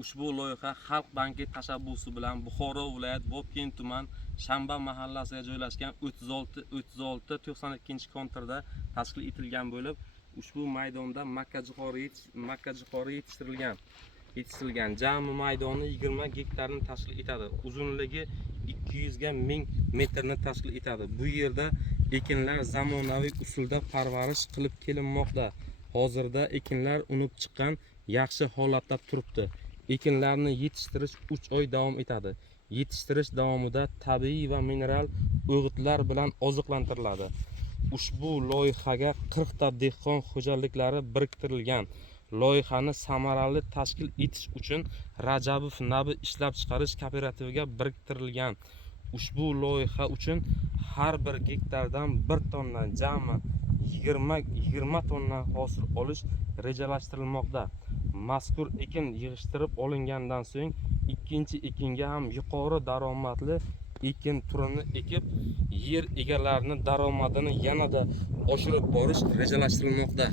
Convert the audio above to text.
Ushbu loyiha Xalq banki tashabbusi bilan Buxoro viloyat Bobkin tuman Shamba mahallasiga joylashgan 36-92-kontirda tashkil etilgan bo'lib, ushbu maydonda makkajo'xori yetishtirilgan. Jami maydoni 20 gektarni tashkil etadi. Uzunligi 200 ga 1000 metrni tashkil etadi. Bu yerda ekinlar zamonaviy usulda parvarish qilib kelinmoqda. Hozirda ekinlar unib chiqqan, yaxshi holatda turibdi. Ekinlarni yetishtirish 3 oy davom etadi. Yetishtirish davomida tabiiy va mineral o'g'itlar bilan oziqlantiriladi. Ushbu loyihaga 40 ta dehqon xo'jaliklari biriktirilgan. Loyihani samarali tashkil etish uchun Rajabov Nabi ishlab chiqarish kooperativiga biriktirilgan. Ushbu loyiha uchun har bir gektardan 1 tonna, jami 20 tonna hosil olish rejalashtirilmoqda. Mazkur ekin yig'ishtirib olingandan so'ng ikkinchi ekinga ham yuqori daromadli ekin turini ekib, yer egalarining daromadini yanada oshirib borish rejalashtirilmoqda.